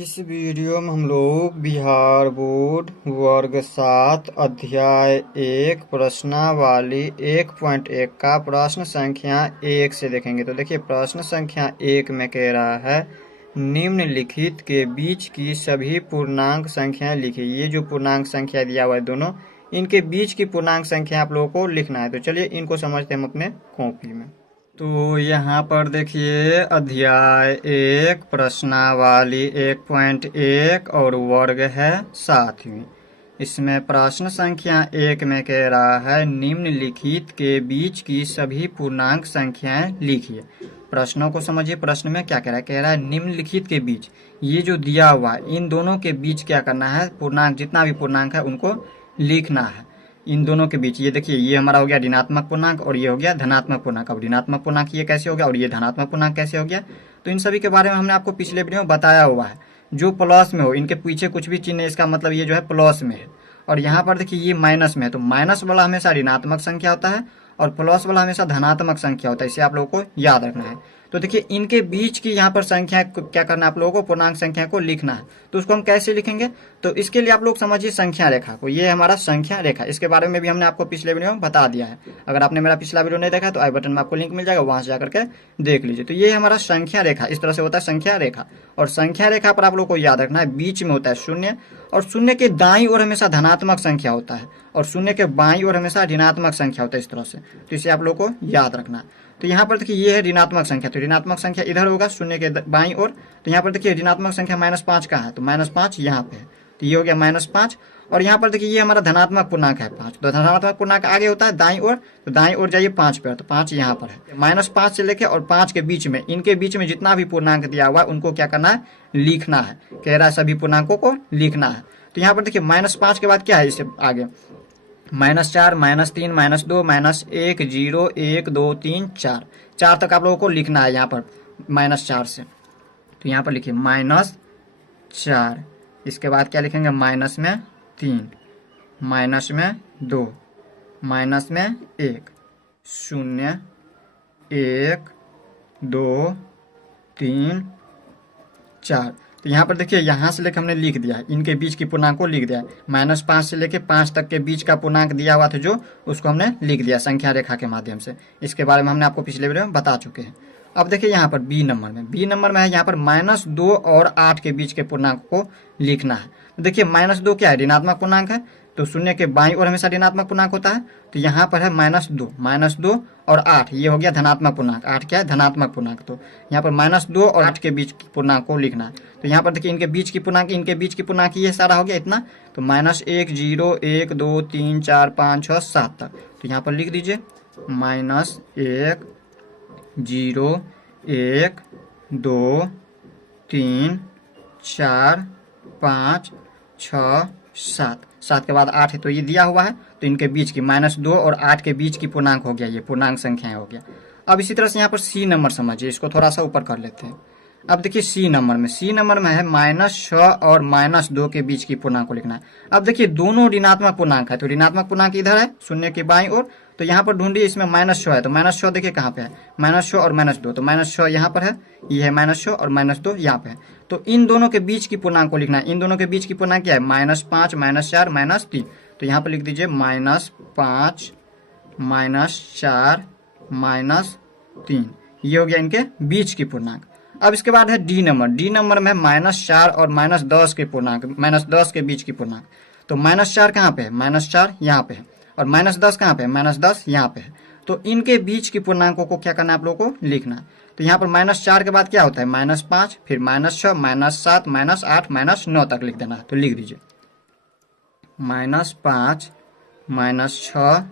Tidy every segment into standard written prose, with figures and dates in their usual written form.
इस वीडियो में हम लोग बिहार बोर्ड वर्ग 7 अध्याय 1 प्रश्नावली 1.1 का प्रश्न संख्या 1 से देखेंगे। तो देखिए प्रश्न संख्या 1 में कह रहा है निम्नलिखित के बीच की सभी पूर्णांक संख्याएं लिखिए। ये जो पूर्णांक संख्या दिया हुआ है दोनों, इनके बीच की पूर्णांक संख्या आप लोगों को लिखना है। तो चलिए इनको समझते हैं हम अपने कॉपी में। तो यहाँ पर देखिए अध्याय 1 प्रश्नावली 1.1 और वर्ग है 7वीं। इसमें प्रश्न संख्या 1 में कह रहा है निम्नलिखित के बीच की सभी पूर्णांक संख्याएं लिखिए। प्रश्नों को समझिए। प्रश्न में क्या कह रहा है? कह रहा है निम्नलिखित के बीच, ये जो दिया हुआ है इन दोनों के बीच क्या करना है? पूर्णांक, जितना भी पूर्णांक है उनको लिखना है। इन दोनों के बीच ये देखिए, ये हमारा हो गया ऋणात्मक पूर्णांक और ये हो गया धनात्मक पूर्णांक। अब ऋणात्मक पूर्णांक ये कैसे हो गया और ये धनात्मक पूर्णांक कैसे हो गया? तो इन सभी के बारे में हमने आपको पिछले वीडियो में बताया हुआ है। जो प्लस में हो, इनके पीछे कुछ भी चिन्ह है, इसका मतलब ये जो है प्लस में है। और यहाँ पर देखिए ये माइनस में है, तो माइनस वाला हमेशा ऋणात्मक संख्या होता है और प्लस वाला हमेशा धनात्मक संख्या होता है। इसे आप लोगों को याद रखना है। तो देखिए इनके बीच की यहाँ पर संख्या क्या करना है? आप लोगों को पूर्णांक संख्या को लिखना है। तो उसको हम कैसे लिखेंगे? तो इसके लिए आप लोग समझिए संख्या रेखा को। ये हमारा संख्या रेखा, इसके बारे में भी हमने आपको पिछले वीडियो में बता दिया है। अगर आपने मेरा पिछला वीडियो नहीं देखा तो आई बटन में आपको लिंक मिल जाएगा, वहां से जाकर के देख लीजिए। तो ये हमारा संख्या रेखा, इस तरह से होता है संख्या रेखा। और संख्या रेखा पर आप लोग को याद रखना है बीच में होता है शून्य, और शून्य के दाईं ओर हमेशा धनात्मक संख्या होता है और शून्य के बाईं ओर हमेशा ऋणात्मक संख्या होता है, इस तरह से। तो इसे आप लोग को याद रखना है। तो यहाँ पर देखिए ये है ऋणात्मक संख्या, तो ऋणात्मक संख्या इधर होगा शून्य के बाईं ओर। तो यहाँ पर देखिए ऋणात्मक संख्या -5 का है, तो -5 यहाँ पे है, तो ये हो गया -5। और यहाँ पर देखिए ये हमारा धनात्मक पूर्णांक है 5, तो धनात्मक पूर्णांक आगे होता है दाईं ओर, तो दाईं ओर जाइए 5 पर, तो 5 यहाँ पर है। -5 से लेके और 5 के बीच में, इनके बीच में जितना भी पूर्णांक दिया हुआ है उनको क्या करना है? लिखना है। कह रहा है सभी पूर्णांकों को लिखना है। तो यहाँ पर देखिए -5 के बाद क्या है? इससे आगे -4, -3, -2, -1, 0, 1, 2, 3, 4, 4 तक आप लोगों को लिखना है यहाँ पर -4 से। तो यहाँ पर लिखिए -4। इसके बाद क्या लिखेंगे? माइनस में 3, माइनस में 2, माइनस में 1, 0, 1, 2, 3, 4। तो यहाँ पर देखिए यहाँ से लेकर हमने लिख दिया है, इनके बीच की पूर्णांक को लिख दिया है। -5 से लेकर 5 तक के बीच का पूर्णांक दिया हुआ था जो, उसको हमने लिख दिया संख्या रेखा के माध्यम से। इसके बारे में हमने आपको पिछले वीडियो में बता चुके हैं। अब देखिए यहाँ पर बी नंबर में है यहाँ पर -2 और 8 के बीच के पूर्णांक को लिखना है। तो देखिए -2 क्या है? ऋणात्मक पूर्णांक है, तो शून्य के बाईं ओर हमेशा ऋणात्मक पूर्णांक होता है। तो यहाँ पर है -2 और 8, ये हो गया धनात्मक पूर्णांक। 8 क्या है? धनात्मक पूर्णांक। तो यहाँ पर -2 और 8 के बीच पूर्णांक को लिखना है। तो यहाँ पर देखिए इनके बीच की पूर्णांक ये सारा हो गया इतना। तो -1, 0, 1, 2, 3, 4, 5, 6, 7 तक। तो यहाँ पर लिख दीजिए -1, 0, 1, 2, 3, 4, 5, 6, 7। 7 के बाद 8 है, तो ये दिया हुआ है। तो इनके बीच की -2 और 8 के बीच की पूर्णांक हो गया, ये पूर्णांक संख्या हो गया। अब इसी तरह से यहाँ पर सी नंबर समझिए, इसको थोड़ा सा ऊपर कर लेते हैं। अब देखिए सी नंबर में है -6 और -2 के बीच की पूर्णांक को लिखना है। अब देखिए दोनों ऋणात्मक पूर्णांक है, तो ऋणात्मक पूर्णांक इधर है शून्य के बाईं ओर। तो यहाँ पर ढूंढिए, इसमें -6 है, तो -6 देखिए कहाँ पे है? -6 और -2, तो -6 यहाँ पर है, ये है -6 और -2 यहाँ पे है। तो इन दोनों के बीच की पूर्णांक को लिखना है। इन दोनों के बीच की पूर्णांक क्या है? -5, -4, -3। तो यहाँ पर लिख दीजिए -5, -4, -3। ये हो गया इनके बीच की पूर्णांक। अब इसके बाद है डी नंबर में -4 और -10 के पूर्णांक, -10 के बीच की पूर्णांक। तो -4 कहाँ पे है? -4 यहाँ पे है, और -10 कहाँ पे है? -10 यहाँ पे है। तो इनके बीच की पूर्णांकों को क्या करना है? आप लोगों को लिखना है। तो यहाँ पर -4 के बाद क्या होता है? -5, फिर -6, -7, -8, -9 तक लिख देना है। तो लिख दीजिए -5, -6,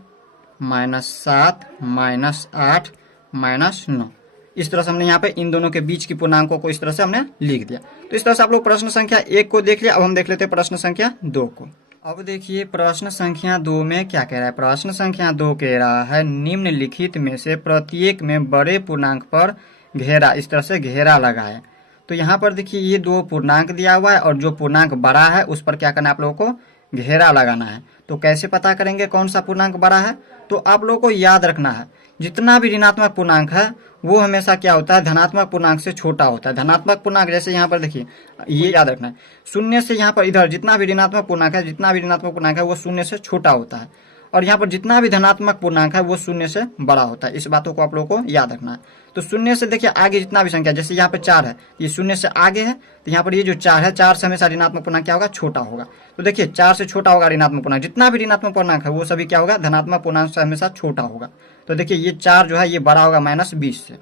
-7, -8, -9। इस तरह से हमने यहाँ पे इन दोनों के बीच की पूर्णांकों को इस तरह से हमने लिख दिया। तो इस तरह से आप लोग प्रश्न संख्या 1 को देख लिया। अब हम देख लेते हैं प्रश्न संख्या 2 को। अब देखिए प्रश्न संख्या 2 में क्या कह रहा है? प्रश्न संख्या 2 कह रहा है निम्नलिखित में से प्रत्येक में बड़े पूर्णांक पर घेरा, इस तरह से घेरा लगाए। तो यहाँ पर देखिए ये 2 पूर्णांक दिया हुआ है और जो पूर्णांक बड़ा है उस पर क्या करना है? आप लोगों को घेरा लगाना है। तो कैसे पता करेंगे कौन सा पूर्णांक बड़ा है? तो आप लोगों को याद रखना है जितना भी ऋणात्मक पूर्णांक है वो हमेशा क्या होता है, धनात्मक पूर्णांक से छोटा होता है। धनात्मक पूर्णांक जैसे यहाँ पर देखिए, ये याद रखना है, शून्य से यहाँ पर इधर जितना भी ऋणात्मक पूर्णांक है, जितना भी ऋणात्मक पूर्णांक है वो शून्य से छोटा होता है, और यहाँ पर जितना भी धनात्मक पूर्णांक है वो शून्य से बड़ा होता है। इस बातों को आप लोगों को याद रखना है। तो शून्य से देखिए आगे जितना भी संख्या, जैसे यहाँ पे 4 है, ये शून्य से आगे है, तो यहाँ पर ये जो 4 है, 4 से हमेशा ऋणात्मक पूर्णांक क्या होगा, छोटा होगा। तो देखिए 4 से छोटा होगा ऋणात्मक पूर्णांक, जितना भी ऋणात्मक पूर्णांक है वो सभी क्या होगा, धनात्मक पूर्णांक से हमेशा छोटा होगा। तो देखिए ये 4 जो है ये बड़ा होगा -20 से।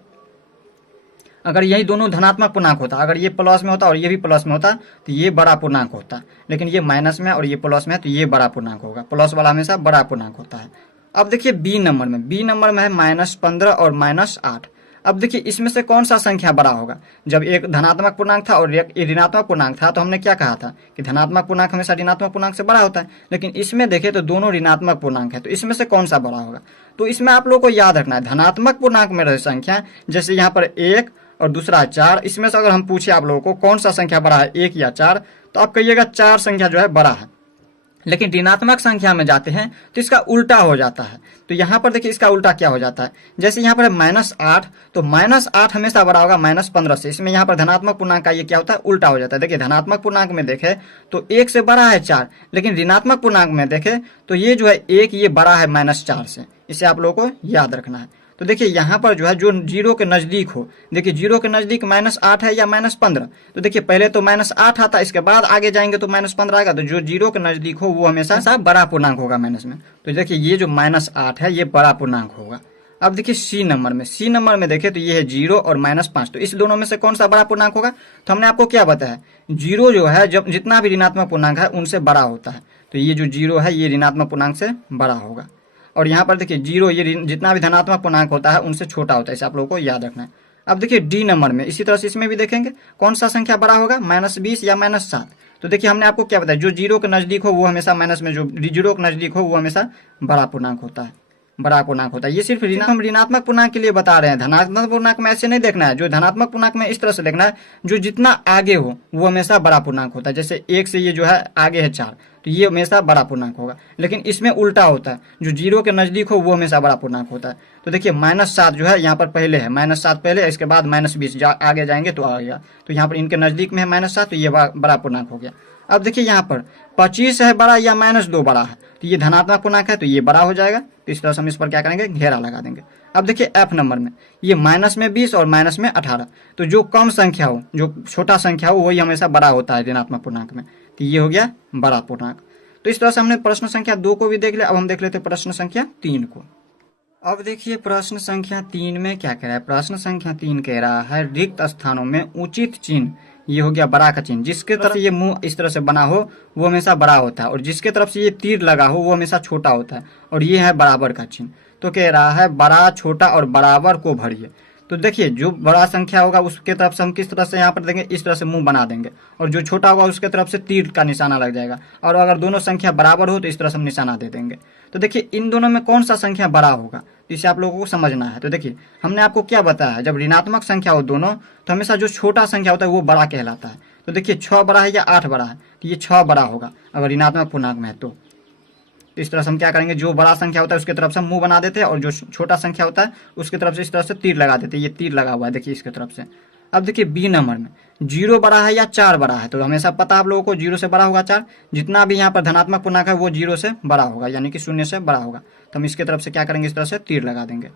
अगर यही दोनों धनात्मक पूर्णांक होता, अगर ये प्लस में होता और ये भी प्लस में होता, तो ये बड़ा पूर्णांक होता, लेकिन ये माइनस में और ये प्लस में है तो ये बड़ा पूर्णांक होगा। प्लस वाला हमेशा बड़ा पूर्णांक होता है। अब देखिए बी नंबर में है -15 और -8। अब देखिए इसमें से कौन सा संख्या बड़ा होगा। जब एक धनात्मक पूर्णांक था और एक ऋणात्मक पूर्णांक था तो हमने क्या कहा था कि धनात्मक पूर्णांक हमेशा ऋणात्मक पूर्णांक से बड़ा होता है, लेकिन इसमें देखें तो दोनों ऋणात्मक पूर्णांक है, तो इसमें से कौन सा बड़ा होगा। तो इसमें आप लोग को याद रखना है, धनात्मक पूर्णांक में रहे संख्या, जैसे यहाँ पर 1 और दूसरा 4, इसमें से अगर हम पूछे आप लोगों को कौन सा संख्या बड़ा है, 1 या 4, तो आप कहिएगा 4 संख्या जो है बड़ा है। लेकिन ऋणात्मक संख्या में जाते हैं तो इसका उल्टा हो जाता है। तो यहाँ पर देखिए इसका उल्टा क्या हो जाता है, जैसे यहाँ पर है -8, तो -8 हमेशा बड़ा होगा -15 से। इसमें यहाँ पर धनात्मक पूर्णांक का ये क्या होता है, उल्टा हो जाता है। देखिए धनात्मक पूर्णांक में देखे तो 1 से बड़ा है 4, लेकिन ऋणात्मक पूर्णांक में देखे तो ये जो है 1 ये बड़ा है -4 से। इसे आप लोगों को याद रखना है। तो देखिए यहाँ पर जो है जो 0 के नज़दीक हो, देखिए 0 के नज़दीक -8 है या -15, तो देखिए पहले तो -8 आता, इसके बाद आगे जाएंगे तो -15 आएगा। तो जो 0 के नज़दीक हो वो हमेशा बड़ा पूर्णांक होगा माइनस में। तो देखिए ये जो -8 है ये बड़ा पूर्णांक होगा। अब देखिए सी नंबर में देखें तो ये है 0 और -5, तो इस दोनों में से कौन सा बड़ा पूर्णांक होगा। तो हमने आपको क्या बताया, 0 जो है जब जितना भी ऋणात्मक पूर्णांक है उनसे बड़ा होता है, तो ये जो 0 है ये ऋणात्मक पूर्णांक से बड़ा होगा। और यहाँ पर देखिए 0 ये जितना भी धनात्मक पूर्णांक होता है उनसे छोटा होता है, इसे आप लोगों को याद रखना है। अब देखिए डी नंबर में इसी तरह से इसमें भी देखेंगे कौन सा संख्या बड़ा होगा, -20 या -7। तो देखिए हमने आपको क्या बताया, जो 0 के नज़दीक हो वो हमेशा माइनस में, जो 0 के नज़दीक हो वो हमेशा बड़ा पूर्णांक होता है, बड़ा पूर्णांक होता है। ये सिर्फ हम ऋणात्मक पूर्णांक के लिए बता रहे हैं। धनात्मक पूर्णांक में ऐसे नहीं देखना है, जो धनात्मक पूर्णांक में इस तरह से देखना है, जो जितना आगे हो वो हमेशा बड़ा पूर्णांक होता है। जैसे 1 से ये जो है आगे है 4, तो ये हमेशा बड़ा पूर्णांक होगा। लेकिन इसमें उल्टा होता है, जो 0 के नज़दीक हो वो हमेशा बड़ा पूर्णांक होता है। तो देखिए -7 जो है यहाँ पर पहले है, -7 पहले है, इसके बाद -20 आगे जाएंगे तो आ गया। तो यहाँ पर इनके नज़दीक में है -7, तो ये बड़ा पूर्णांक हो गया। अब देखिए यहाँ पर 25 है बड़ा या -2 बड़ा है, तो ये धनात्मक पूर्णांक है तो ये बड़ा हो जाएगा। तो इस तरह से हम इस पर क्या करेंगे, घेरा लगा देंगे। अब देखिए एफ नंबर में ये -20 और -18, तो जो कम संख्या हो, जो छोटा संख्या हो वही हमेशा बड़ा होता है ऋणात्मक पूर्णांक में। तो ये हो गया बड़ा पूर्णांक। तो इस तरह से हमने प्रश्न संख्या 2 को भी देख लिया। अब हम देख लेते हैं प्रश्न संख्या 3 को। अब देखिए प्रश्न संख्या 3 में क्या कह रहा है। प्रश्न संख्या 3 कह रहा है रिक्त स्थानों में उचित चिन्ह, ये हो गया बड़ा का चिन्ह, जिसके तरफ ये मुंह इस तरह से बना हो वो हमेशा बड़ा होता है, और जिसके तरफ से ये तीर लगा हो वो हमेशा छोटा होता है, और ये है बराबर का चिन्ह। तो कह रहा है बड़ा, छोटा और बराबर को भरिए। तो देखिए जो बड़ा संख्या होगा उसके तरफ से हम किस तरह से यहाँ पर देंगे, इस तरह से मुंह बना देंगे, और जो छोटा होगा उसके तरफ से तीर का निशाना लग जाएगा, और अगर दोनों संख्या बराबर हो तो इस तरह से हम निशाना दे देंगे। तो देखिए इन दोनों में कौन सा संख्या बड़ा होगा, इसे आप लोगों को समझना है। तो देखिए हमने आपको क्या बताया है, जब ऋणात्मक संख्या हो दोनों तो हमेशा जो छोटा संख्या होता है वो बड़ा कहलाता है। तो देखिए 6 बड़ा है या 8 बड़ा है, तो ये 6 बड़ा होगा अगर ऋणात्मक पूर्णांक में है। तो इस तरह से हम क्या करेंगे, जो बड़ा संख्या होता है उसके तरफ से मुंह बना देते हैं, और जो छोटा संख्या होता है उसके तरफ से इस तरह से तीर लगा देते हैं। ये तीर लगा हुआ है देखिए इसके तरफ से। अब देखिए बी नंबर में 0 बड़ा है या 4 बड़ा है, तो हमेशा पता आप लोगों को 0 से बड़ा होगा 4, जितना भी यहाँ पर धनात्मक पूर्णांक है वो 0 से बड़ा होगा, यानी कि 0 से बड़ा होगा। तो हम इसके तरफ से क्या करेंगे, इस तरह से तीर लगा देंगे।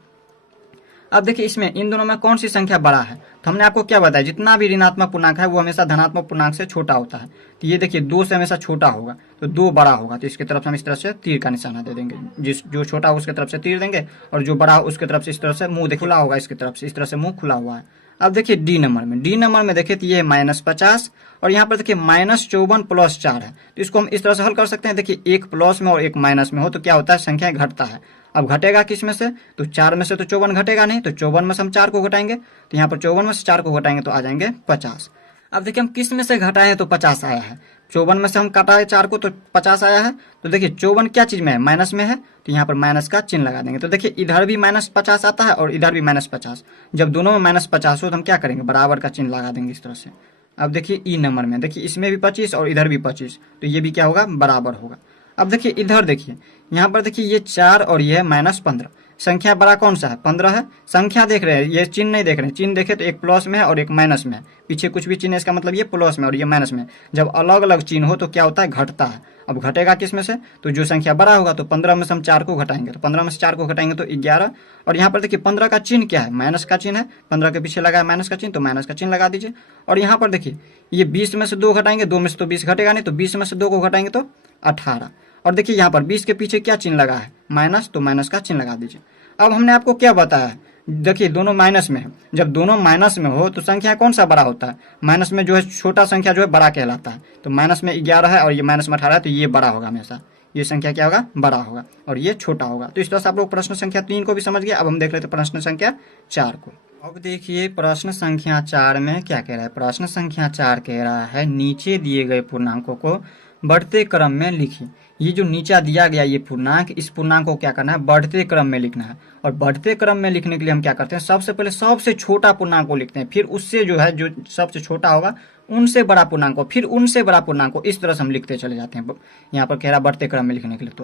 अब देखिए इसमें इन दोनों में कौन सी संख्या बड़ा है, तो हमने आपको क्या बताया, जितना भी ऋणात्मक पूर्णांक है वो हमेशा धनात्मक पूर्णांक से छोटा होता है। तो ये देखिए 2 से हमेशा छोटा होगा, तो 2 बड़ा होगा, तो इसके तरफ से हम इस तरह से तीर का निशाना दे देंगे। जो छोटा हो उसके तरफ से तीर देंगे, और जो बड़ा हो उसके तरफ से इस तरह से मुंह खुला होगा, इसकी तरफ से इस तरह से मुंह खुला हुआ है। अब देखिए डी नंबर में देखिए तो ये -50, और यहाँ पर देखिए -54 + 4 है। तो इसको हम इस तरह से हल कर सकते हैं। देखिए एक प्लस में और एक माइनस में हो तो क्या होता है, संख्या घटता है। अब घटेगा किस में से, तो 4 में से तो 54 घटेगा नहीं, तो 54 में से हम 4 को घटाएंगे, तो यहाँ पर 54 में से 4 को घटाएंगे तो आ जाएंगे 50। अब देखिए हम किस में से घटाए हैं तो 50 आया है। 54 में से हम घटाए 4 को तो 50 आया है। तो देखिए 54 क्या चीज में है, माइनस में है, तो यहाँ पर माइनस का चिन्ह लगा देंगे। तो देखिए इधर भी -50 आता है और इधर भी -50। जब दोनों में -50 हो तो हम क्या करेंगे, बराबर का चिन्ह लगा देंगे इस तरह से। अब देखिए ई नंबर में देखिए इसमें भी 25 और इधर भी 25, तो ये भी क्या होगा, बराबर होगा। अब देखिए इधर देखिए यहाँ पर देखिए ये 4 और ये है -15, संख्या बड़ा कौन सा है, 15 है। संख्या देख रहे हैं, ये चिन्ह नहीं देख रहे हैं, चिन्ह देखे तो एक प्लस में है और एक माइनस में है, पीछे कुछ भी चिन्ह है इसका मतलब ये प्लस में और ये माइनस में। जब अलग अलग चिन्ह हो तो क्या होता है, घटता है। अब घटेगा किस में से, तो जो संख्या बड़ा होगा, तो 15 में से हम 4 को घटाएंगे, तो 15 में से 4 को घटाएंगे तो 11। और यहाँ पर देखिए 15 का चिन्ह क्या है, माइनस का चिन्ह है, 15 के पीछे लगा है माइनस का चिन्ह, तो माइनस का चिन्ह लगा दीजिए। और यहाँ पर देखिए ये 20 में से 2 घटाएंगे, 2 में से तो 20 घटेगा नहीं, तो 20 में से 2 को घटाएंगे तो 18। और देखिए यहाँ पर 20 के पीछे क्या चिन्ह लगा है, माइनस, तो माइनस का चिन्ह लगा दीजिए। अब हमने आपको क्या बताया, देखिए दोनों माइनस में है, जब दोनों माइनस में हो तो संख्या कौन सा बड़ा होता है, माइनस में जो है छोटा संख्या जो है बड़ा कहलाता है। तो माइनस में 11 है और ये माइनस में 18 है, तो ये बड़ा होगा हमेशा, ये संख्या क्या होगा, बड़ा होगा और ये छोटा होगा। तो इस तरह से आप लोग प्रश्न संख्या 3 को भी समझ गए। अब हम देख लेते हैं प्रश्न संख्या 4 को। अब देखिए प्रश्न संख्या 4 में क्या कह रहा है, प्रश्न संख्या 4 कह रहा है नीचे दिए गए पूर्णांकों को बढ़ते क्रम में लिखिए। ये जो नीचा दिया गया ये पूर्णांक, इस पूर्णांक को क्या करना है, बढ़ते क्रम में लिखना है। और बढ़ते क्रम में लिखने के लिए हम क्या करते हैं, सबसे पहले सबसे छोटा पूर्णांक को लिखते हैं, फिर उससे जो है जो सबसे छोटा होगा उनसे बड़ा पूर्णांक को, फिर उनसे बड़ा पूर्णांक को, इस तरह से हम लिखते चले जाते हैं। यहाँ पर कह रहा बढ़ते क्रम में लिखने के लिए,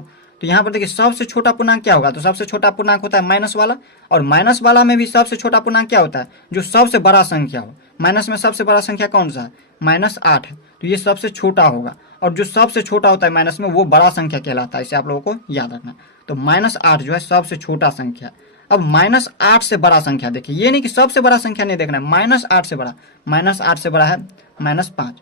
तो यहाँ पर देखिए सबसे छोटा पूर्णांक क्या होगा, तो सबसे छोटा पूर्णांक होता है माइनस वाला। और माइनस वाला में भी सबसे छोटा पूर्णांक क्या होता है, जो सबसे बड़ा संख्या हो। माइनस में सबसे बड़ा संख्या कौन सा है, -8 है, तो ये सबसे छोटा होगा। और जो सबसे छोटा होता है माइनस में वो बड़ा संख्या कहलाता है, इसे आप लोगों को याद रखना है। तो -8 जो है सबसे छोटा संख्या। अब -8 से बड़ा संख्या देखिए, ये नहीं कि सबसे बड़ा संख्या नहीं देखना है, -8 से बड़ा, -8 से बड़ा है -5,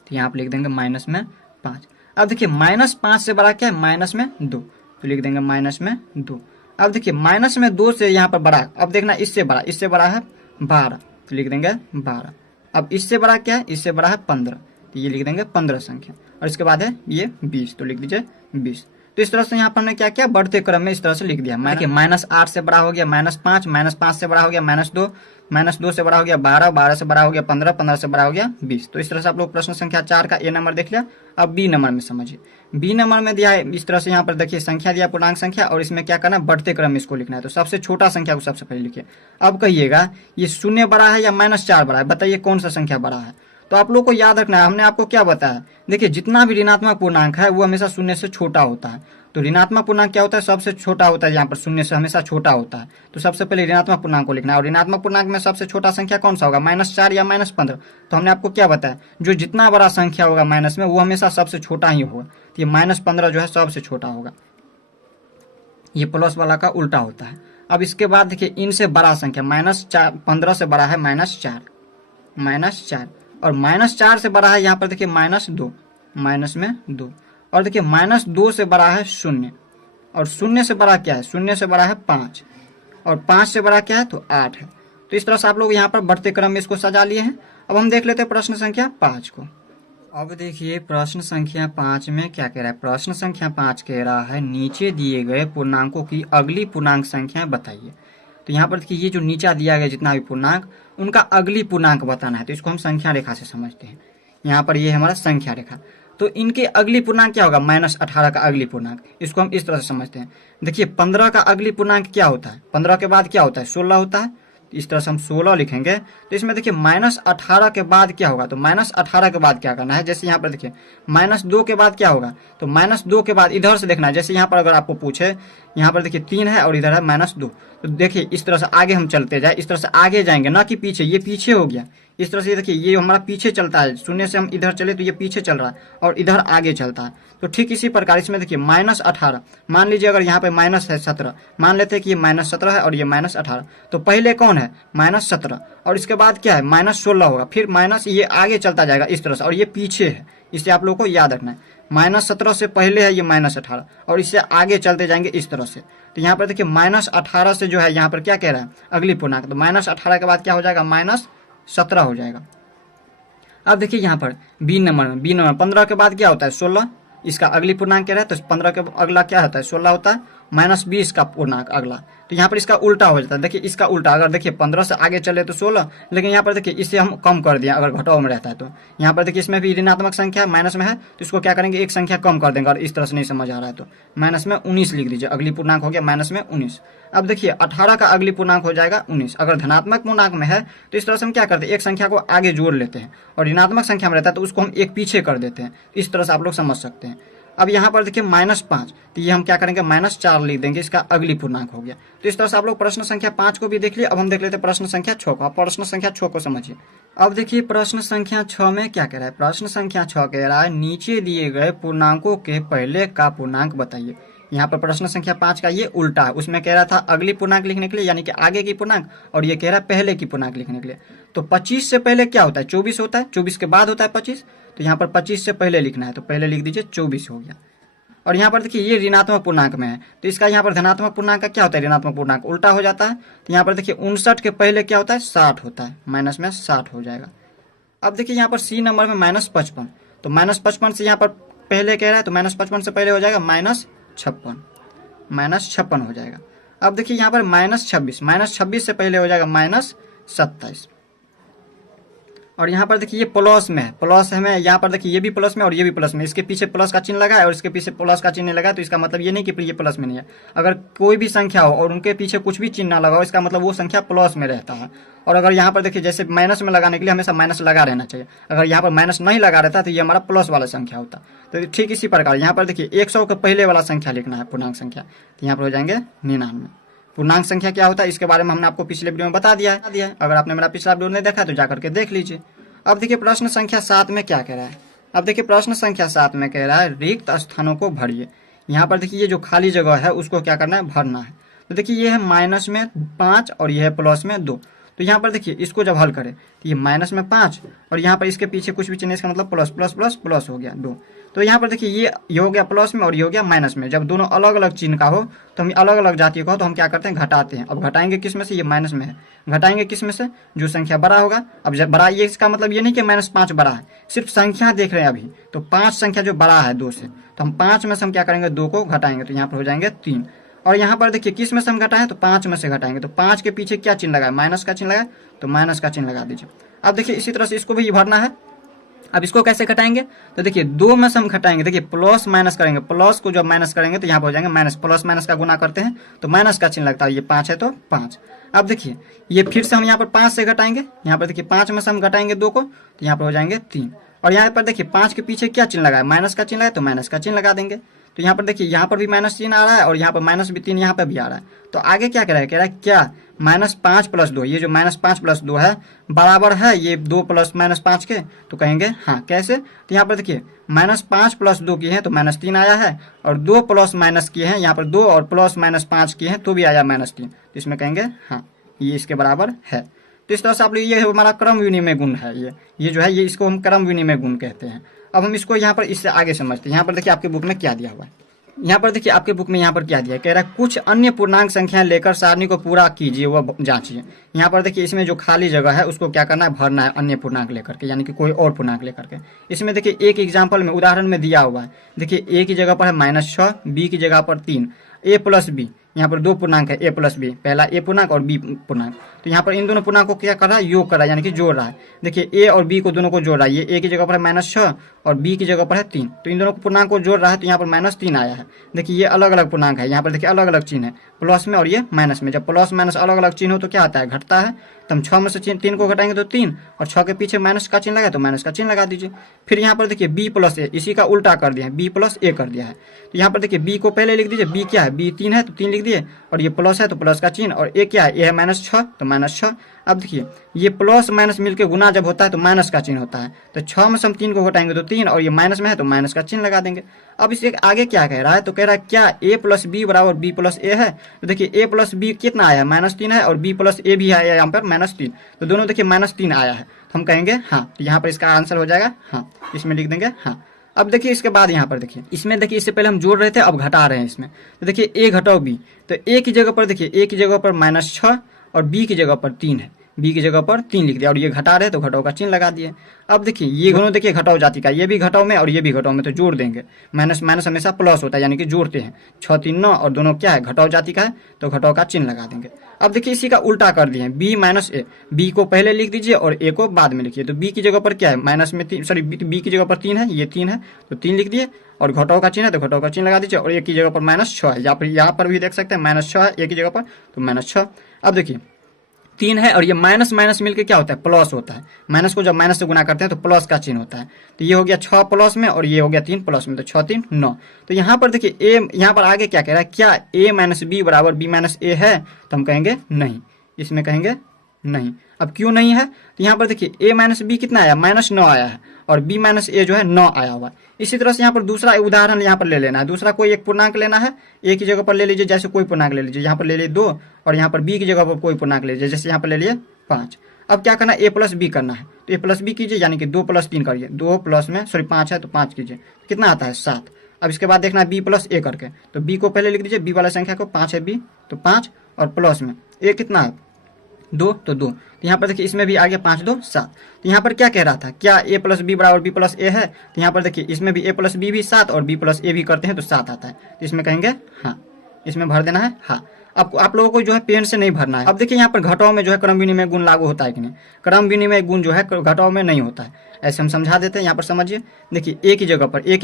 तो यहाँ आप लिख देंगे -5। अब देखिए -5 से बड़ा क्या है, -2, तो लिख देंगे -2। अब देखिए -2 से यहाँ पर बड़ा, अब देखना इससे बड़ा है 12, तो लिख देंगे 12। अब इससे बड़ा क्या है, इससे बड़ा है 15, तो ये लिख देंगे 15 संख्या। और इसके बाद है ये 20, तो लिख दीजिए 20। तो इस तरह से यहाँ पर हमने क्या किया, बढ़ते क्रम में इस तरह से लिख दिया। देखिए -8 से बड़ा हो गया -5, -5 से बड़ा हो गया -2, -2 से बड़ा हो गया 12, 12 से बड़ा हो गया 15, 15 से बड़ा हो गया 20। तो इस तरह से आप लोग प्रश्न संख्या 4 का ए नंबर देख लिया। अब बी नंबर में समझिए, बी नंबर में दिया है इस तरह से, यहाँ पर देखिए संख्या दिया पूर्णांक संख्या, और इसमें क्या करना है, बढ़ते क्रम में इसको लिखना है। तो सबसे छोटा संख्या को सबसे पहले लिखिए। अब कहिएगा ये 0 बड़ा है या -4 बड़ा है, बताइए कौन सा संख्या बड़ा है। तो आप लोग को याद रखना है, हमने आपको क्या बताया, देखिए जितना भी ऋणात्मक पूर्णांक है वो हमेशा 0 से छोटा होता है। तो ऋणात्मक पूर्णांक क्या होता है, सबसे छोटा होता है, यहाँ पर 0 से हमेशा छोटा होता है। तो सबसे पहले ऋणात्मक पूर्णांक को लिखना है, और ऋणात्मक पूर्णांक में सबसे छोटा संख्या कौन सा होगा, -4 या -15। तो हमने आपको क्या बताया, जो जितना बड़ा संख्या होगा माइनस में वो हमेशा सबसे छोटा ही होगा। तो ये -15 जो है सबसे छोटा होगा, ये प्लस वाला का उल्टा होता है। अब इसके बाद देखिए इनसे बड़ा संख्या -15 से बड़ा है -4, और -4 से बड़ा है यहाँ पर देखिए -2, और देखिए -2 से बड़ा है 0, और 0 से बड़ा क्या है, 0 से बड़ा है 5, और 5 से बड़ा क्या है, तो 8 है। तो इस तरह से आप लोग यहाँ पर बढ़ते क्रम में इसको सजा लिए हैं। अब हम देख लेते हैं प्रश्न संख्या 5 को। अब देखिए प्रश्न संख्या 5 में क्या कह रहा है, प्रश्न संख्या 5 कह रहा है नीचे दिए गए पूर्णांकों की अगली पूर्णांक संख्या बताइए। तो यहाँ पर देखिए ये जो नीचा दिया गया जितना भी पूर्णांक, उनका अगली पूर्णांक बताना है। तो इसको हम संख्या रेखा से समझते हैं। यहाँ पर ये हमारा संख्या रेखा, तो इनके अगली पूर्णांक क्या होगा, -18 का अगली पूर्णांक, इसको हम इस तरह से समझते हैं। देखिए 15 का अगली पूर्णांक क्या होता है, 15 के बाद क्या होता है, 16 होता है। इस तरह से हम 16 लिखेंगे। तो इसमें देखिए -18 के बाद क्या होगा, तो -18 के बाद क्या करना है, जैसे यहाँ पर देखिए -2 के बाद क्या होगा, तो -2 के बाद इधर से देखना है। जैसे यहाँ पर अगर आपको पूछे, यहाँ पर देखिए 3 है और इधर है -2, तो देखिए इस तरह से आगे हम चलते जाए, इस तरह से आगे जाएंगे ना कि पीछे, ये पीछे हो गया। इस तरह से देखिए ये हमारा पीछे चलता है, 0 से हम इधर चले तो ये पीछे चल रहा है और इधर आगे चलता है। तो ठीक इसी प्रकार इसमें देखिए -18, मान लीजिए अगर यहाँ पे माइनस है 17, मान लेते हैं कि ये -17 है और ये -18, तो पहले कौन है, -17, और इसके बाद क्या है, -16 होगा, फिर माइनस, ये आगे चलता जाएगा इस तरह से, और ये पीछे है। इसे आप लोगों को याद रखना है, -17 से पहले है ये -18, और इससे आगे चलते जाएंगे इस तरह से। तो यहाँ पर देखिए -18 से जो है यहाँ पर क्या कह रहा है, अगली पूर्णांक, तो -18 के बाद क्या हो जाएगा, -17 हो जाएगा। अब देखिए यहाँ पर बी नंबर 15 के बाद क्या होता है, 16, इसका अगली पूर्णांक क्या है, तो 15 के अगला क्या होता है, 16 होता है, -20 का पूर्णांक अगला। तो यहाँ पर इसका उल्टा हो जाता है। देखिए इसका उल्टा, अगर देखिए 15 से आगे चले तो 16, लेकिन यहाँ पर देखिए इसे हम कम कर दिया, अगर घटाव में रहता है तो यहाँ पर देखिए इसमें भी ऋणात्मक संख्या माइनस में है, तो इसको क्या करेंगे, एक संख्या कम कर देंगे। और इस तरह से नहीं समझ आ रहा है तो माइनस में 19 लिख दीजिए, अगली पूर्णांक हो गया -19। अब देखिए 18 का अगली पूर्णांक हो जाएगा 19। अगर धनात्मक पूर्णांक में है तो इस तरह से हम क्या करते हैं, एक संख्या को आगे जोड़ लेते हैं, और ऋणात्मक संख्या में रहता है तो उसको हम एक पीछे कर देते हैं। इस तरह से आप लोग समझ सकते हैं। अब यहाँ पर देखिए -5, तो ये हम क्या करेंगे -4 लिख देंगे, इसका अगली पूर्णांक हो गया। तो इस तरह से आप लोग प्रश्न संख्या 5 को भी देख लिए। अब हम देख लेते हैं प्रश्न संख्या 6 को। आप प्रश्न संख्या 6 को समझिए। अब देखिए प्रश्न संख्या 6 में क्या कह रहा है। प्रश्न संख्या 6 कह रहा है नीचे दिए गए पूर्णांकों के पहले का पूर्णांक बताइए। यहाँ पर प्रश्न संख्या 5 का ये उल्टा है, उसमें कह रहा था अगली पूर्णांक लिखने के लिए यानी कि आगे की पूर्णांक, और ये कह रहा है पहले की पूर्णांक लिखने के लिए। तो 25 से पहले क्या होता है 24 होता है, 24 के बाद होता है 25। तो यहाँ पर 25 से पहले लिखना है, तो पहले लिख दीजिए 24 हो गया। और यहाँ पर देखिए ये ऋणात्मक पूर्णांक में है, तो इसका यहाँ पर धनात्मक पूर्णांक का क्या होता है, ऋणात्मक पूर्णांक उल्टा हो जाता है। तो यहाँ पर देखिए 59 के पहले क्या होता है 60 होता है, माइनस में 60 हो जाएगा। अब देखिए यहाँ पर सी नंबर में -55, तो -55 से यहाँ पर पहले कह रहा है, तो -55 से पहले हो जाएगा -56 हो जाएगा। अब देखिए यहाँ पर -26 से पहले हो जाएगा -27। और यहाँ पर देखिए ये प्लस में है, प्लस है में यहाँ पर देखिए ये भी प्लस में और ये भी प्लस में, इसके पीछे प्लस का चिन्ह लगा है और इसके पीछे प्लस का चिन्ह लगा है, तो इसका मतलब ये नहीं कि ये प्लस में नहीं है। अगर कोई भी संख्या हो और उनके पीछे कुछ भी चिन्ह ना लगा हो, इसका मतलब वो संख्या प्लस में रहता है। और अगर यहाँ पर देखिए जैसे माइनस में लगाने के लिए हमेशा माइनस लगा रहना चाहिए, अगर यहाँ पर माइनस नहीं लगा रहता तो ये हमारा प्लस वाला संख्या होता। तो ठीक इसी प्रकार यहाँ पर देखिए 100 के पहले वाला संख्या लिखना है, पूर्णांक संख्या, तो यहाँ पर हो जाएंगे 99। पूर्णांक संख्या क्या होता है इसके बारे में हमने आपको पिछले वीडियो में बता दिया है। अगर आपने मेरा पिछला वीडियो नहीं देखा तो जाकर के देख लीजिए। अब देखिए प्रश्न संख्या 7 में क्या कह रहा है। अब देखिए प्रश्न संख्या 7 में कह रहा है रिक्त स्थानों को भरिए। यहाँ पर देखिए ये जो खाली जगह है उसको क्या करना है, भरना है। तो देखिए ये है -5 और ये है +2। तो यहाँ पर देखिए इसको जब हल करें तो ये -5 और यहाँ पर इसके पीछे कुछ भी चिन्ह, इसका मतलब प्लस प्लस प्लस प्लस हो गया 2। तो यहाँ पर देखिए ये हो गया प्लस में और ये हो गया माइनस में। जब दोनों अलग अलग चिन्ह का हो तो हम अलग अलग जाति का हो तो हम क्या करते हैं घटाते हैं। अब घटाएंगे किस में से, ये माइनस में है, घटाएंगे किस में से, जो संख्या बड़ा होगा। अब जब बड़ा, ये इसका मतलब ये नहीं कि -5 बड़ा है, सिर्फ संख्या देख रहे हैं अभी। तो 5 संख्या जो बड़ा है 2 से, तो हम 5 में से हम क्या करेंगे 2 को घटाएंगे, तो यहाँ पर हो जाएंगे 3। और यहाँ पर देखिए किस में से हम घटाएं, तो 5 में से घटाएंगे। तो 5 के पीछे क्या चिन्ह लगाए, माइनस का चिन्ह लगाए, तो माइनस का चिन्ह लगा दीजिए। अब देखिए इसी तरह से इसको भी भरना है। अब इसको कैसे घटाएंगे, तो देखिए 2 में से हम घटाएंगे, देखिए प्लस माइनस करेंगे, प्लस को जब माइनस करेंगे तो यहाँ पर हो जाएंगे माइनस, प्लस माइनस का गुना करते हैं तो माइनस का चिन्ह लगता है, ये 5 है तो 5। अब देखिए ये फिर से हम यहाँ पर 5 से घटाएंगे, यहाँ पर देखिए 5 में से हम घटाएंगे 2 को, तो यहाँ पर हो जाएंगे 3। और यहाँ पर देखिए 5 के पीछे क्या चिन्ह लगा है, माइनस का चिन्ह है, तो माइनस का चिन्ह लगा देंगे। तो यहाँ पर देखिए यहाँ पर भी माइनस चिन्ह आ रहा है और यहाँ पर -3 यहाँ पर भी आ रहा है। तो आगे क्या कह रहा है क्या -5 + 2, ये जो -5 + 2 है बराबर है ये 2 + -5 के, तो कहेंगे हाँ। कैसे, तो यहाँ पर देखिए -5 + 2 की है तो -3 आया है, और 2 + किए हैं यहाँ पर 2 और +-5 किए हैं तो भी आया -3, तो इसमें कहेंगे हाँ ये इसके बराबर है। तो इस तरह से आप लोग, ये हमारा क्रम विनिमय गुण है, ये जो है ये इसको हम क्रम विनिमय गुण कहते हैं। अब हम इसको यहाँ पर इससे आगे समझते हैं। यहाँ पर देखिए आपके बुक में क्या दिया हुआ है, यहाँ पर देखिए आपके बुक में यहाँ पर क्या दिया है, कह रहा है कुछ अन्य पूर्णांक संख्या लेकर सारणी को पूरा कीजिए व जांचिए। यहाँ पर देखिए इसमें जो खाली जगह है उसको क्या करना है, भरना है अन्य पूर्णांक लेकर के, यानी कि कोई और पूर्णांक लेकर के। इसमें देखिए एक एग्जाम्पल में उदाहरण में दिया हुआ है, देखिए ए की जगह पर है -6, बी की जगह पर 3, a + b, यहाँ पर 2 पूर्णांक है a + b, पहला a पूर्णांक और b पूर्णांक। तो यहाँ पर इन दोनों पूर्णांक को क्या कर रहा है, योग कर रहा है, यानी कि जोड़ रहा है। देखिए a और b को दोनों को जोड़ रहा है, ये a की जगह पर है -6 और b की जगह पर है 3, तो इन दोनों पूर्णांक को जोड़ रहा है, तो यहाँ पर -3 आया है। देखिए ये अलग अलग पूर्णांक है, यहाँ पर देखिए अलग अलग चिन्ह है, प्लस में और ये माइनस में। जब प्लस माइनस अलग अलग चिन्ह हो तो क्या आता है, घटता है। तो हम 6 में से 3 को घटाएंगे तो 3, और 6 के पीछे माइनस का चिन्ह लगा तो माइनस का चिन्ह लगा दीजिए। फिर यहाँ पर देखिए b + a, इसी का उल्टा कर दिया है, b + a कर दिया है। तो यहाँ पर देखिए b को पहले लिख दीजिए, b क्या है, b 3 है तो 3 लिख दिए, और ये प्लस है तो प्लस का चिन्ह, और a क्या है, a है -6 तो -6। अब देखिए ये प्लस माइनस मिलकर गुना जब होता है तो माइनस का चिन्ह होता है, तो 6 में से हम 3 को घटाएंगे तो 3, और ये माइनस में है तो माइनस का चिन्ह लगा देंगे। अब इसके आगे क्या कह रहा है, तो कह रहा है क्या a + b = b + a है। तो देखिए a + b कितना आया है, -3 है, और b + a भी आया यहाँ पर -3, तो दोनों देखिए -3 आया है, तो हम कहेंगे हाँ। तो यहाँ पर इसका आंसर हो जाएगा हाँ, इसमें लिख देंगे हाँ। अब देखिए इसके बाद यहाँ पर देखिए इसमें देखिए इससे पहले हम जोड़ रहे थे, अब घटा रहे हैं इसमें। तो देखिए a घटाओ b, तो a की जगह पर देखिए a की जगह पर -6 और b की जगह पर 3 है, b की जगह पर 3 लिख दिया, और ये घटा रहे तो घटाओ का चिन्ह लगा दिए। अब देखिए ये दोनों देखिए घटाओ जाति का, ये भी घटाओ में और ये भी घटाओ में, तो जोड़ देंगे। माइनस माइनस हमेशा प्लस होता है, यानी कि जोड़ते हैं। 6 3 9, और दोनों क्या है, घटाओ जाति का है, तो घटाओ का चिन्ह लगा देंगे। अब देखिए इसी का उल्टा कर दिए, b - a, b को पहले लिख दीजिए और a को बाद में लिखिए। तो b की जगह पर क्या है, माइनस में 3, सॉरी b की जगह पर 3 है, ये 3 है तो 3 लिख दिए, और घटाओ का चिन्ह है तो घटाओ का चिन्ह लगा दीजिए, और a की जगह पर -6 है, यहाँ पर भी देख सकते हैं -6 है a की जगह पर, तो -6। अब देखिए 3 है और ये माइनस माइनस मिलके क्या होता है, प्लस होता है। माइनस को जब माइनस से गुना करते हैं तो प्लस का चिन्ह होता है। तो ये हो गया 6 प्लस में और ये हो गया 3 प्लस में, तो 6 3 9। तो यहाँ पर देखिए ए, यहाँ पर आगे क्या कह रहा है, क्या a माइनस बी बराबर b माइनस ए है, तो हम कहेंगे नहीं, इसमें कहेंगे नहीं। अब क्यों नहीं है, तो यहाँ पर देखिए a माइनस बी कितना आया, -9 आया है और b माइनस ए जो है 9 आया हुआ है। इसी तरह से यहाँ पर दूसरा उदाहरण यहाँ पर ले लेना है, दूसरा कोई एक पूर्णांक लेना है, a की जगह पर ले लीजिए, जैसे कोई पूर्णांक ले लीजिए, यहाँ पर ले लीजिए 2 और यहाँ पर b की जगह पर कोई पूर्णांक ले लीजिए, जैसे यहाँ पर ले लिए 5। अब क्या करना है, a प्लस बी करना है, तो a प्लस बी कीजिए, यानी कि 2 प्लस 3 करिए, 2 प्लस में 5 है तो 5 कीजिए, कितना आता है 7। अब इसके बाद देखना है b प्लस ए करके, तो b को पहले लिख दीजिए, b वाला संख्या को 5 है b, तो 5 और प्लस में a कितना है 2, तो 2। तो यहाँ पर देखिए इसमें भी आ गया 5 2 7। तो यहाँ पर क्या कह रहा था, क्या a प्लस बी बराबर b प्लस ए है, तो यहाँ पर देखिए इसमें भी a प्लस बी भी 7 और b प्लस ए भी करते हैं तो 7 आता है, तो इसमें कहेंगे हाँ, इसमें भर देना है हाँ। अब आप लोगों को जो है पेन से नहीं भरना है। अब देखिए यहाँ पर घटाओं में जो है क्रम विनिमय गुण लागू होता है कि नहीं, क्रम विनिमय गुण जो है घटाओं में नहीं होता है, ऐसे हम समझा देते हैं। यहाँ पर समझिए, देखिए a की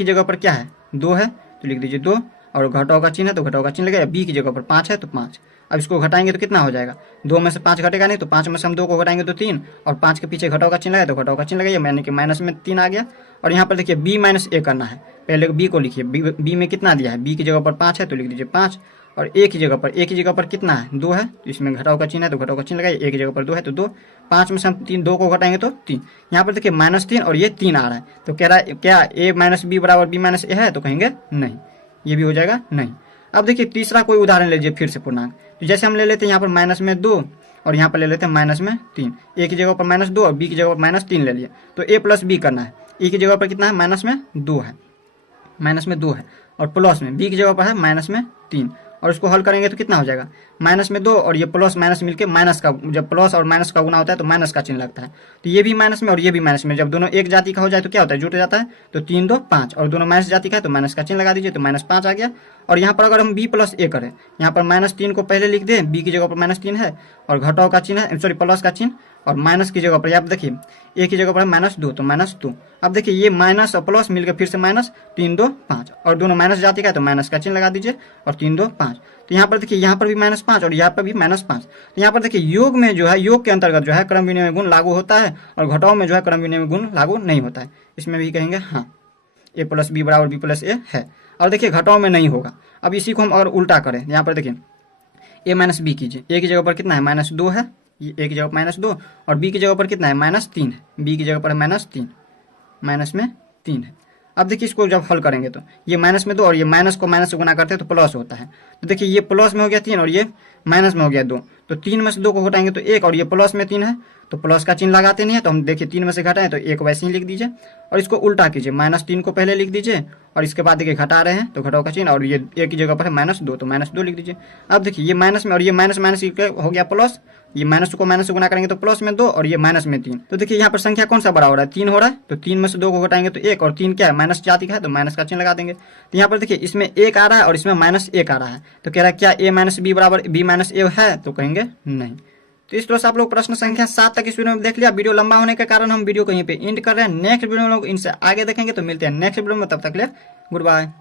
जगह पर क्या है 2 है, तो लिख दीजिए 2 और घटाओ का चिन्ह है तो घटाओ का चिन्ह लगेगा, b की जगह पर 5 है तो 5। अब इसको घटाएंगे तो कितना हो जाएगा, 2 में से 5 घटेगा नहीं, तो 5 में से हम 2 को घटाएंगे तो 3 और 5 के पीछे घटाओ का चिन्ह लगाए तो घटाओ का चिन्ह लगाइए, यानी कि माइनस में 3 आ गया। और यहाँ पर देखिए b माइनस ए करना है, पहले b को लिखिए, b में कितना दिया है, b की जगह पर 5 है तो लिख दीजिए 5 और a की जगह पर कितना है 2 है, तो इसमें घटाओ का चिन्ह है तो घटाओ का चिन्ह लगाइए, a की जगह पर 2 है तो 2, 5 में से हम 2 को घटाएंगे तो 3। यहाँ पर देखिए -3 और ये 3 आ रहा है, तो कह रहा है क्या a माइनस बी बराबर b माइनस ए है, तो कहेंगे नहीं, ये भी हो जाएगा नहीं। अब देखिए तीसरा कोई उदाहरण लीजिए फिर से पूर्णांक, तो जैसे हम ले लेते हैं यहाँ पर माइनस में 2 और यहाँ पर ले लेते हैं माइनस में 3, a की जगह पर -2 और b की जगह पर -3 ले लिए, तो a प्लस बी करना है, e की जगह पर कितना है माइनस में 2 है और प्लस में b की जगह पर है -3 और इसको हल करेंगे तो कितना हो जाएगा, -2 और ये प्लस माइनस मिलके माइनस का, जब प्लस और माइनस का गुना होता है तो माइनस का चिन्ह लगता है, तो ये भी माइनस में और ये भी माइनस में, जब दोनों एक जाति का हो जाए तो क्या होता है, जुट जाता है, तो 3 2 5 और दोनों माइनस जाति का है तो माइनस का चिन्ह लगा दीजिए, तो -5 आ गया। और यहाँ पर अगर हम b प्लस ए करें, यहाँ पर -3 को पहले लिख दें, b की जगह पर -3 है और घटाओ का चिन्ह है, सॉरी प्लस का चिन्ह, और माइनस की जगह पर आप देखिए a की जगह पर -2 तो -2। अब देखिए ये माइनस और प्लस मिलकर फिर से माइनस, 3 2 5 और दोनों माइनस जाति का है तो माइनस का चिन्ह लगा दीजिए और 3 2 5। तो यहाँ पर देखिए यहाँ पर भी -5 और यहाँ पर भी -5। तो यहाँ पर देखिए योग में जो है, योग के अंतर्गत जो है क्रम विनिमय गुण लागू होता है और घटाओं में जो है क्रम विनिमय गुण लागू नहीं होता है, इसमें भी कहेंगे हाँ, a प्लस बी बराबर b प्लस ए है। और देखिए घटाओं में नहीं होगा। अब इसी को हम अगर उल्टा करें, यहाँ पर देखिए a माइनस बी कीजिए, a की जगह पर कितना है -2 है, ये a की जगह पर -2 और b की जगह पर कितना है -3 है, b की जगह पर -3, माइनस में 3 है। अब देखिए इसको जब हल करेंगे तो ये माइनस में 2 और ये माइनस को माइनस से गुना करते हैं तो प्लस होता है, तो देखिए ये प्लस में हो गया 3 और ये माइनस में हो गया 2, तो 3 में से 2 को घटाएंगे तो 1 और ये प्लस में 3 है तो प्लस का चिन्ह लगाते नहीं है, तो हम देखिए 3 में से घटाएं तो 1 वैसे ही लिख दीजिए और इसको उल्टा कीजिए, -3 को पहले लिख दीजिए और इसके बाद देखिए घटा रहे हैं तो घटाओ का चिन्ह और ये a की जगह पर है -2 तो -2 लिख दीजिए। अब देखिए ये माइनस में और ये माइनस माइनस हो गया प्लस, ये माइनस को माइनस से गुना करेंगे तो प्लस में 2 और ये माइनस में 3, तो देखिए यहाँ पर संख्या कौन सा बड़ा हो रहा है, 3 हो रहा है, तो 3 में से 2 को घटाएंगे तो 1 और 3 क्या है माइनस जाति का है तो माइनस का चिन्ह लगा देंगे। तो यहाँ पर देखिए इसमें 1 आ रहा है और इसमें -1 आ रहा है, तो कह रहा है क्या a माइनस बी बराबर b माइनस ए है, तो कहेंगे नहीं। तो इस तरह से आप लोग प्रश्न संख्या 7 तक इस वीडियो में देख लिया। वीडियो लंबा होने के कारण हम वीडियो कहीं पे एंड कर रहे हैं, नेक्स्ट वीडियो में लोग इनसे आगे देखेंगे, तो मिलते हैं नेक्स्ट वीडियो में, तब तक ले गुड बाय।